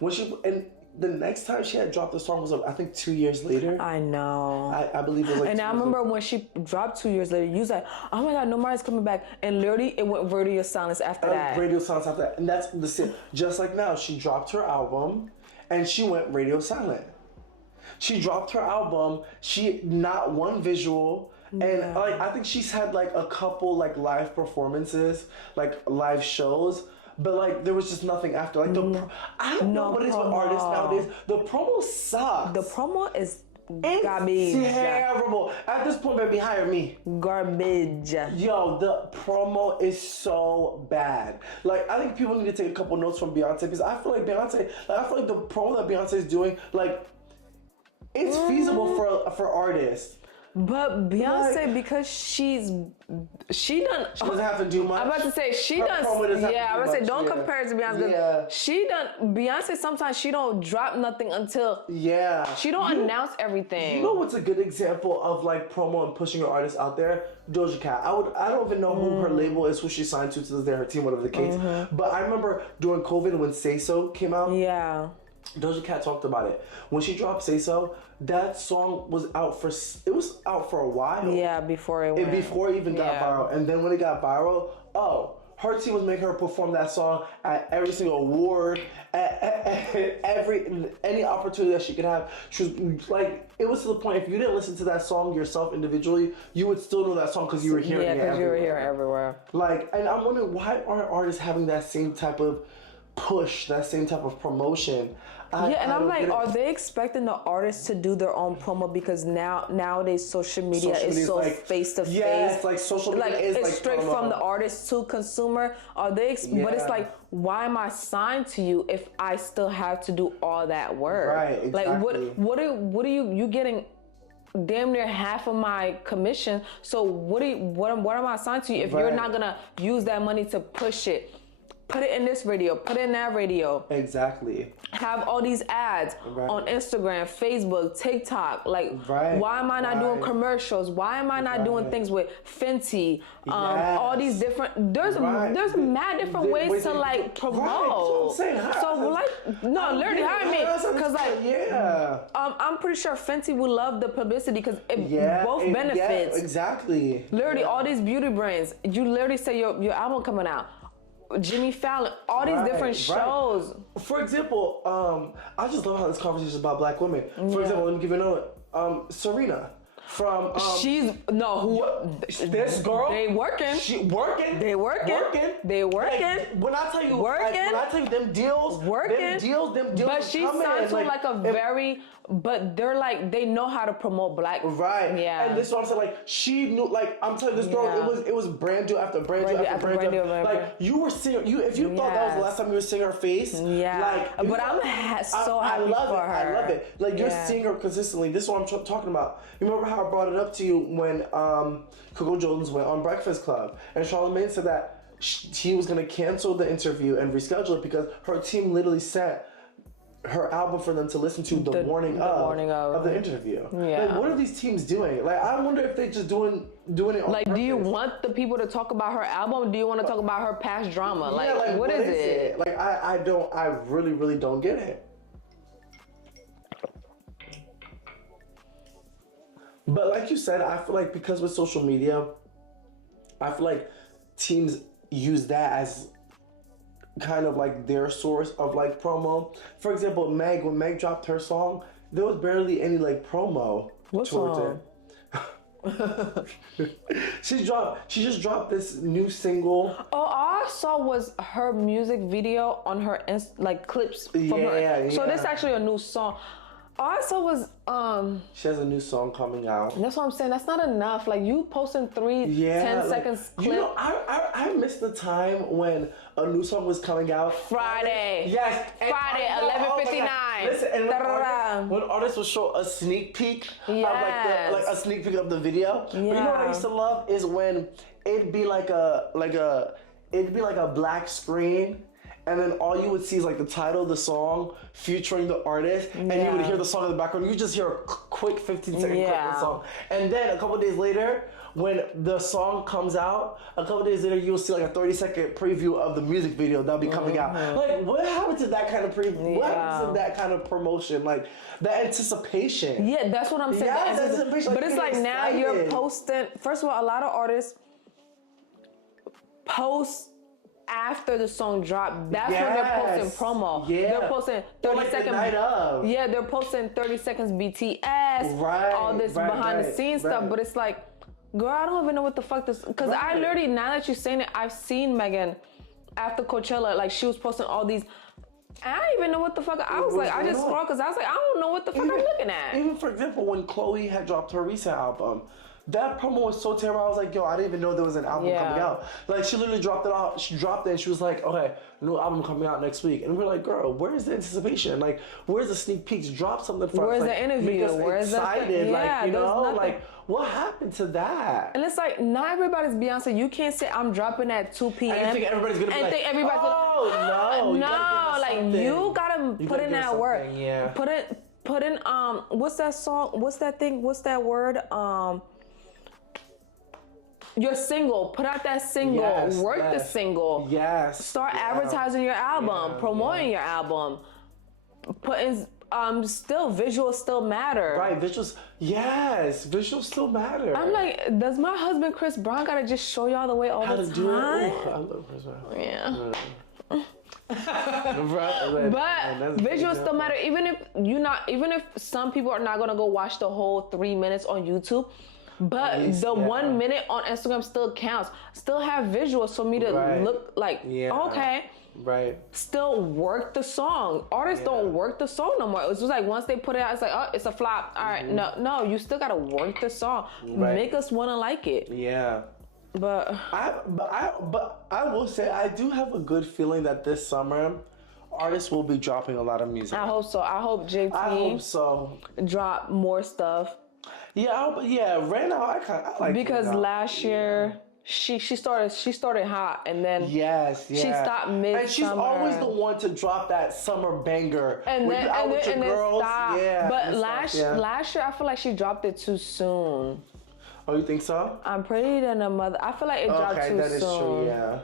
VMAs. And the next time she had dropped the song was I think 2 years later. I know. I believe it was like. And I remember when she dropped 2 years later, you was like, "Oh my god, Normani's coming back!" And literally, it went radio silence after that. Radio silence after that, and that's the same. Just like now, she dropped her album, and she went radio silent. She dropped her album. She not one visual, and like I think she's had like a couple like live performances, like live shows, but like there was just nothing after. Like I don't know what it is with artists nowadays. The promo sucks. The promo is garbage. Terrible. At this point, baby, hire me. Garbage. Yo, the promo is so bad. Like I think people need to take a couple notes from Beyonce because I feel like the promo that Beyonce is doing, like. It's feasible for artists. But Beyonce, because she doesn't have to do much. I'm about to say I'm about to say don't compare it to Beyonce. Yeah. Beyonce sometimes she don't drop nothing until she don't announce everything. You know what's a good example of like promo and pushing your artist out there? Doja Cat. I don't even know who her label is, who she signed to this day, her team, whatever the case. But I remember during COVID when Say So came out. Yeah. Doja Cat talked about it. When she dropped Say So, that song was out for a while. Yeah, before it even got viral. And then when it got viral, her team was making her perform that song at every single award, at any opportunity that she could have. She was like, it was to the point, if you didn't listen to that song yourself individually, you would still know that song because you were hearing it everywhere. Yeah, because you were hearing it everywhere. Like, and I'm wondering, why aren't artists having that same type of push, that same type of promotion? I'm like, are they expecting the artists to do their own promo because nowadays social media is so face to face? Yeah, it's like social media is it's like straight promo. from the artist to consumer. Are they? But it's like, why am I signed to you if I still have to do all that work? Right. Exactly. Like, what are you getting? Damn near half of my commission. So what am I assigned to you if you're not gonna use that money to push it? Put it in this radio, put it in that radio. Exactly. Have all these ads on Instagram, Facebook, TikTok. Like, why am I not doing commercials? Why am I not doing things with Fenty? All these different, there's mad different ways to like promote. Literally, hire me. Cause like, I'm pretty sure Fenty would love the publicity because it both benefits. Yeah, exactly. Literally, all these beauty brands, you literally say your album coming out. Jimmy Fallon, all these different shows. For example, I just love how this conversation is about black women. For example, let me give you another. Serena. From this girl. They working. She working. They working. They working. Like, when I tell you, them deals, them deals. But she's signed to like a very. But they're like, they know how to promote black. Right. Yeah. And this is what I'm saying. Like, she knew. Like, I'm telling you, this girl. It was brand deal after brand deal after brand deal. Like, you were seeing. If you thought that was the last time you were seeing her face. Yeah. Like, but I'm so happy for her. I love it. Like, you're seeing her consistently. This is what I'm talking about. You remember how I brought it up to you when Coco Jones went on Breakfast Club, and Charlamagne said that he was going to cancel the interview and reschedule it because her team literally sent her album for them to listen to the morning of the interview. Yeah. Like, what are these teams doing? Like, I wonder if they just doing it on like, purpose. Do you want the people to talk about her album? Or do you want to talk about her past drama? Like, what is it? Like, I really, really don't get it. But like you said, I feel like because with social media, I feel like teams use that as kind of like their source of like promo. For example, when Meg dropped her song, there was barely any like promo towards it. She just dropped this new single. Oh, all I saw was her music video on her clips from her. So this is actually a new song. All I saw was she has a new song coming out. That's what I'm saying. That's not enough. Like, you posting 10 seconds clip. You know, I missed the time when a new song was coming out. Friday. Yes. Friday, 11:59. Listen, and when artists would show a sneak peek of like a sneak peek of the video. Yeah. But you know what I used to love is when it'd be like a black screen. And then all you would see is like the title of the song featuring the artist, and you would hear the song in the background. You just hear a quick 15-second clip of the song. And then a couple days later, when the song comes out, you'll see like a 30-second preview of the music video that'll be coming out. Like, what happened to that kind of preview? What happened to that kind of promotion? Like, the anticipation. Yeah, that's what I'm saying. Yeah, that's anticipation. But it's like now you're posting. First of all, a lot of artists post after the song dropped. That's when they're posting promo. Yeah. They're posting 30 seconds. The night of. Yeah, they're posting 30 seconds BTS. Right. All this behind the scenes stuff. But it's like, girl, I don't even know what the fuck this. Because I literally, now that you're saying it, I've seen Megan after Coachella. Like, she was posting all these. I didn't even know what the fuck. I was like, I just scrolled because I was like, I don't know what the fuck I'm looking at. Even for example, when Chloe had dropped her recent album, That promo was so terrible. I was like, yo, I didn't even know there was an album coming out. Like, she literally dropped it out. She dropped it and she was like, okay, new album coming out next week. And we're like, girl, where's the anticipation? Like, where's the sneak peeks? Drop something for us. Where's like, the interview? Make us where's excited. The like, you know, nothing. Like, what happened to that? And it's like, not everybody's Beyonce. You can't say I'm dropping at 2 p.m. And you think everybody's gonna be like, oh, no. Like, you gotta put in that work. Yeah. Put in, what's that song? What's that thing? What's that word? Your single. Put out that single. Yes, work the single. Yes. Start advertising your album. Promoting your album. Put in, still, visuals still matter. Right, visuals. Yes, visuals still matter. I'm like, does my husband Chris Brown gotta just show y'all the way all the time? Ooh, I love Chris Brown. Yeah. But visuals still matter. Even if some people are not gonna go watch the whole 3 minutes on YouTube, but the 1 minute on Instagram still counts. Still have visuals for me to look like, okay. Right. Still work the song. Artists don't work the song no more. It's just like once they put it out, it's like, oh, it's a flop. All right, no, you still gotta work the song. Right. Make us wanna like it. Yeah. But I will say I do have a good feeling that this summer artists will be dropping a lot of music. I hope so. I hope JT drop more stuff. Yeah, right now I like because last year she started hot and then she stopped mid-summer. And she's always the one to drop that summer banger. And then stop. Yeah, but last year I feel like she dropped it too soon. Oh, you think so? I'm Pretty Than a Mother. I feel like it dropped too soon. Okay, that is true, yeah.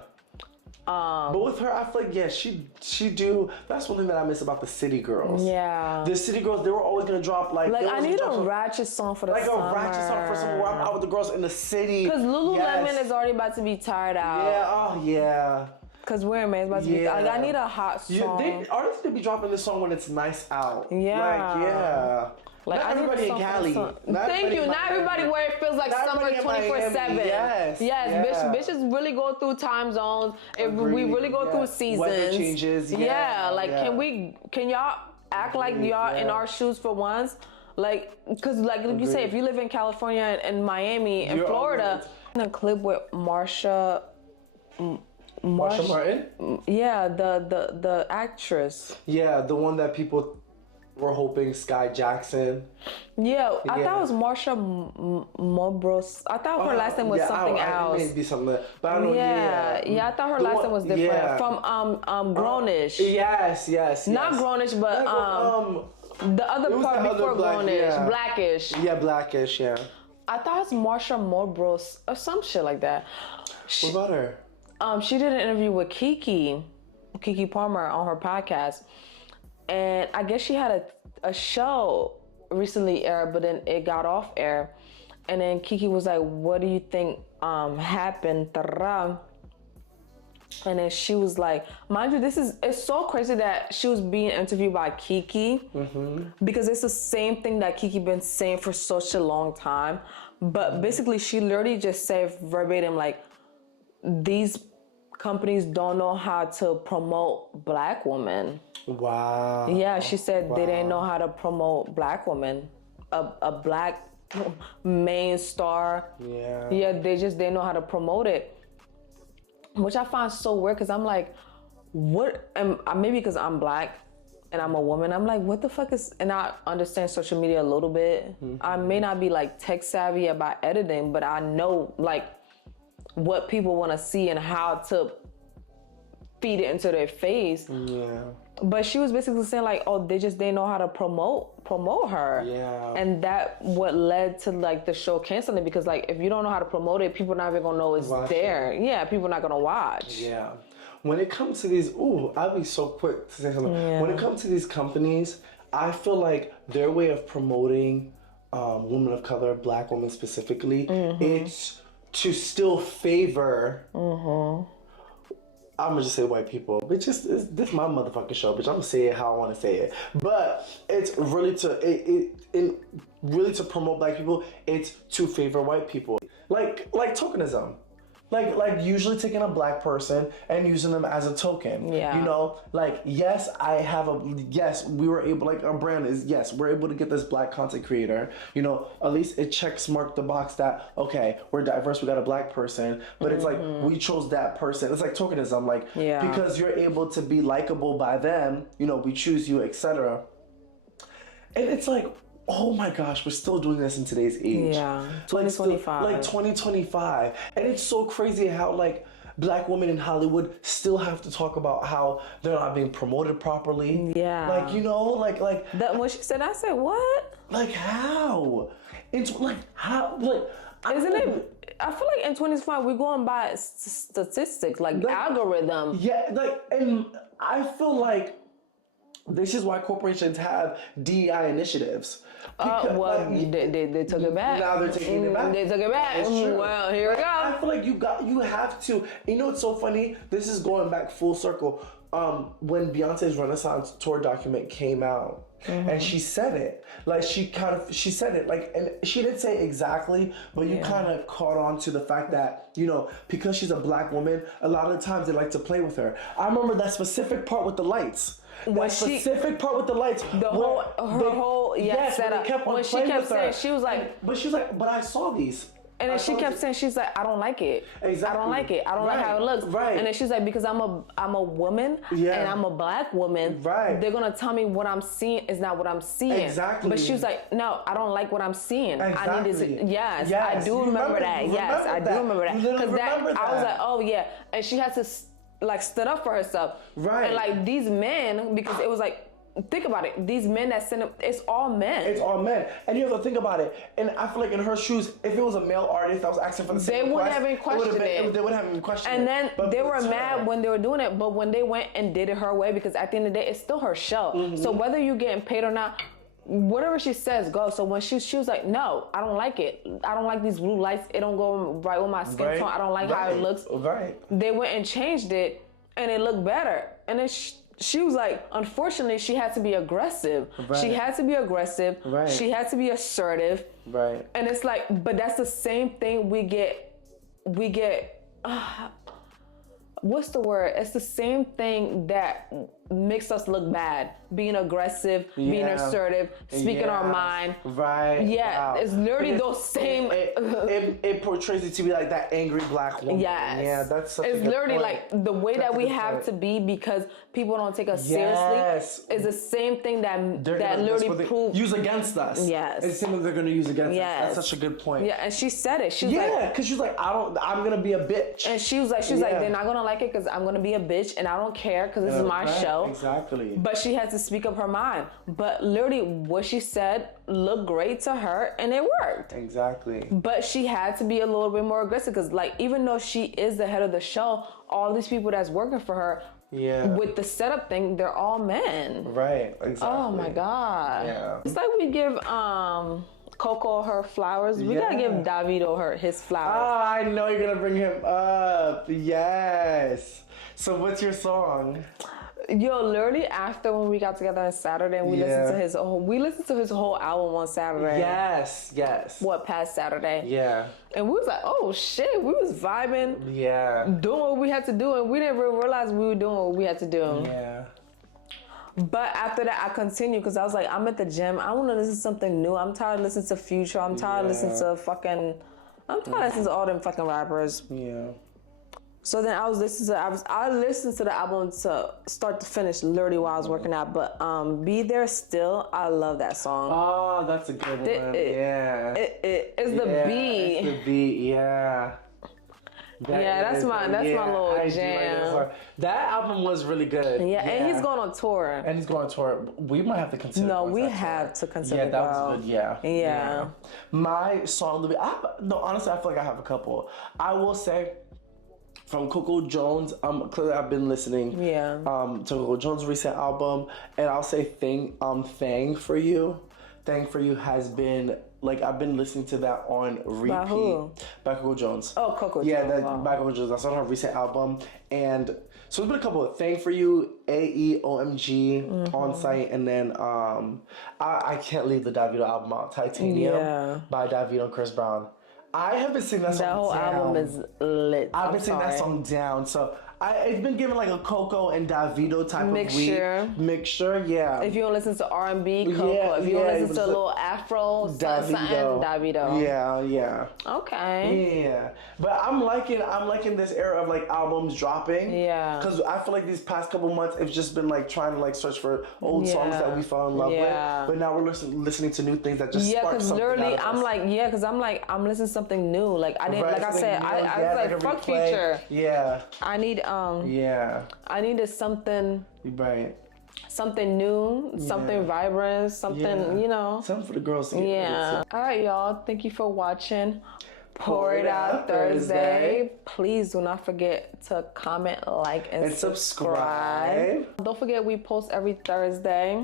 But with her, I feel like, she do. That's one thing that I miss about the City Girls. Yeah. The City Girls, they were always gonna drop like I need a ratchet song for the summer. Like a ratchet song for summer where I'm out with the girls in the city. Because Lululemon is already about to be tired out. Yeah. Oh yeah. Because Wearman's about to be like, I need a hot song. Artists to be dropping this song when it's nice out. Yeah. Like, not everybody in Cali. Thank you. Not everybody where it feels like summer 24/7. Yes. Bitches really go through time zones. We really go through seasons. Weather changes. Can y'all act like y'all in our shoes for once? Like, because like you say, if you live in California and Miami and Florida, in a clip with Marsha Martin? Yeah, the actress. Yeah, the one that people were hoping Sky Jackson. Yeah, I thought it was Marsha Mobros. I thought her last name was something else. Maybe something, but I don't know. Yeah, I thought her last name was different. Yeah. From Grownish. Yes. Not Grownish, but the other part before Grownish, Blackish. Yeah, Blackish. Yeah. I thought it was Marsha Mobros or some shit like that. What about her? She did an interview with Keke Palmer on her podcast. And I guess she had a show recently aired, but then it got off air. And then Keke was like, what do you think happened? And then she was like, mind you, it's so crazy that she was being interviewed by Keke because it's the same thing that Keke been saying for such a long time. But basically, she literally just said verbatim, like, these companies don't know how to promote Black women. Wow. Yeah, she said they didn't know how to promote Black women. A Black main star. Yeah, they didn't know how to promote it. Which I find so weird because I'm like, what? And maybe because I'm Black and I'm a woman, I'm like, what the fuck is, and I understand social media a little bit. I may not be like tech savvy about editing, but I know like what people want to see and how to feed it into their face. Yeah. But she was basically saying like, oh, they didn't know how to promote her. Yeah. And that what led to like the show canceling, because like if you don't know how to promote it, people are not even gonna know it's there. Yeah, people are not gonna watch. Yeah. When it comes to these, I'll be so quick to say something. Yeah. When it comes to these companies, I feel like their way of promoting women of color, Black women specifically, it's to still favor. I'm gonna just say white people, but this is my motherfucking show, bitch. I'm gonna say it how I want to say it. But it's really to promote Black people. It's to favor white people, like tokenism. like usually taking a black person and using them as a token. Yeah. You know, like, yes, we were able, like, our brand is, yes, we're able to get this black content creator. You know, at least it checks mark the box that, okay, we're diverse, we got a black person, but it's like, we chose that person. It's like tokenism, like, because you're able to be likable by them, you know, we choose you, etc. And it's like, oh my gosh, we're still doing this in today's age. Yeah, 2025. Like 2025. And it's so crazy how, like, black women in Hollywood still have to talk about how they're not being promoted properly. Yeah. Like, you know, like that when she said, I said, what? Like, how? It's like, how? Like, isn't it? I feel like in 2025 we're going by statistics, like algorithm. Yeah, like, and I feel like this is why corporations have DEI initiatives. Well, they took it back. Now they're taking it back. They took it back. Well, here we go. I feel like you have to. You know what's so funny? This is going back full circle. When Beyonce's Renaissance tour document came out, and she said it, like, she said it, like, and she didn't say exactly, but you kind of caught on to the fact that, you know, because she's a black woman, a lot of the times they like to play with her. I remember that specific part with the lights. That specific part with the lights. Her whole setup. When she kept saying, she was like, but I saw these. And then she kept saying, she's like, I don't like it. Exactly. I don't like it. I don't like how it looks. Right. And then she's like, because I'm a woman and I'm a black woman, they're gonna tell me what I'm seeing is not what I'm seeing. Exactly. But she was like, no, I don't like what I'm seeing. Exactly. I need to yes, I do remember that. Yes, I do remember that. Because I was like, oh yeah. And she had to like stood up for herself. Right. And like these men, because it was like, think about it. These men that send them, it's all men. It's all men. And you have to think about it. And I feel like in her shoes, if it was a male artist that was asking for the same they wouldn't have even questioned it. They wouldn't have even questioned it. And then they were mad when they were doing it, but when they went and did it her way, because at the end of the day, it's still her show. So whether you're getting paid or not, whatever she says goes. So when she was like, no, I don't like it. I don't like these blue lights. It don't go right with my skin tone. I don't like how it looks. Right. They went and changed it, and it looked better. And then she was like, unfortunately, she had to be aggressive. Right. She had to be aggressive. Right. She had to be assertive. Right. And it's like, but that's the same thing we get, what's the word? It's the same thing that makes us look bad. Being aggressive, being assertive, speaking our mind. Right. Yeah, it's literally those same. It portrays it to be like that angry black woman. Yes. Yeah, that's such a it's good literally point. like the way that we have to be because people don't take us seriously is the same thing that literally proves use against us. Yes. It's something they're gonna use against us. That's such a good point. Yeah, and she said it. She was like, because she's like, I'm gonna be a bitch. And she was like, they're not gonna like it because I'm gonna be a bitch and I don't care because this is my show. Exactly. But she had to speak up her mind. But literally what she said looked great to her and it worked. Exactly. But she had to be a little bit more aggressive because like even though she is the head of the show, all these people that's working for her with the setup thing, they're all men. Right, exactly. Oh my God. Yeah. It's like we give Coco her flowers. We gotta give Davido his flowers. Oh, I know you're gonna bring him up. Yes. So what's your song? Yo, literally after when we got together on Saturday and we listened to his whole album on Saturday. Yes. What, past Saturday? Yeah. And we was like, oh shit, we was vibing. Yeah. Doing what we had to do and we didn't realize we were doing what we had to do. Yeah. But after that, I continued because I was like, I'm at the gym. I want to listen to something new. I'm tired of listening to Future. I'm tired of listening to I'm tired of listening to all them fucking rappers. Yeah. So then I listened to the album to start to finish literally while I was working out. But Be There Still, I love that song. Oh, that's a good one. It's the beat. It's the beat, yeah. That's my little jam. Like that album was really good. Yeah, and he's going on tour. We might have to consider. No, we have to consider. Yeah, that was good. Yeah. My song of the week. Honestly, I feel like I have a couple. I will say, from Coco Jones, clearly I've been listening. To Coco Jones' recent album, and I'll say "Thang for You." "Thang for You" has been. Like, I've been listening to that on repeat. By who? By Coco Jones. Oh, Coco Jones. Yeah, by Coco Jones. That's on her recent album. And so there's been a couple of "Thang for You," AEOMG, On Site, and then I can't leave the Davido album out, Titanium by Davido and Chris Brown. I haven't seen that song That whole down. album is lit. I haven't seen that song down. So it's been given like a Coco and Davido type Mixture. of week. Mixture, yeah. If you don't listen to R&B, Coco. Yeah, if you don't yeah, listen to a little Afro, something, Davido. Yeah, yeah. Okay. Yeah, but I'm liking this era of like albums dropping. Yeah. Because I feel like these past couple months, it's just been like trying to like search for old songs that we fell in love with. But now we're listening to new things that just spark something literally, out of us. I'm listening to something new. Like I didn't, like I said, I was like, fuck Future. Yeah. I need I needed something. Right. Something new, something vibrant, something, you know. Something for the girls to get ready. All right, y'all. Thank you for watching Pour It Out Thursday. Please do not forget to comment, like, and subscribe. Don't forget we post every Thursday.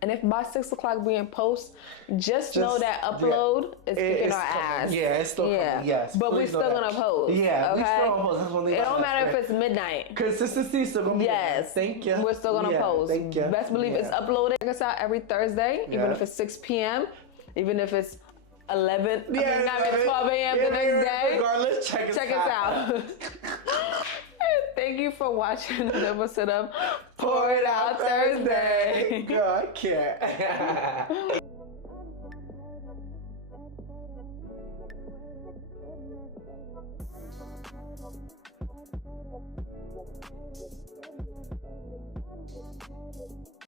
And if by 6 o'clock we in post, just know that upload is kicking our ass. Yeah, it's still coming, yes. But we're still gonna post. Yeah, okay? we still gonna post. That's one thing. It don't matter if it's midnight. Consistency still gonna be. Yes. Thank you. We're still gonna post. Thank you. Best believe it's uploaded. Check us out every Thursday, even if it's 6 p.m., even if it's 12 a.m. the next day. Regardless, check us out. Thank you for watching an episode of Pour It Out Thursday. Girl, I can't.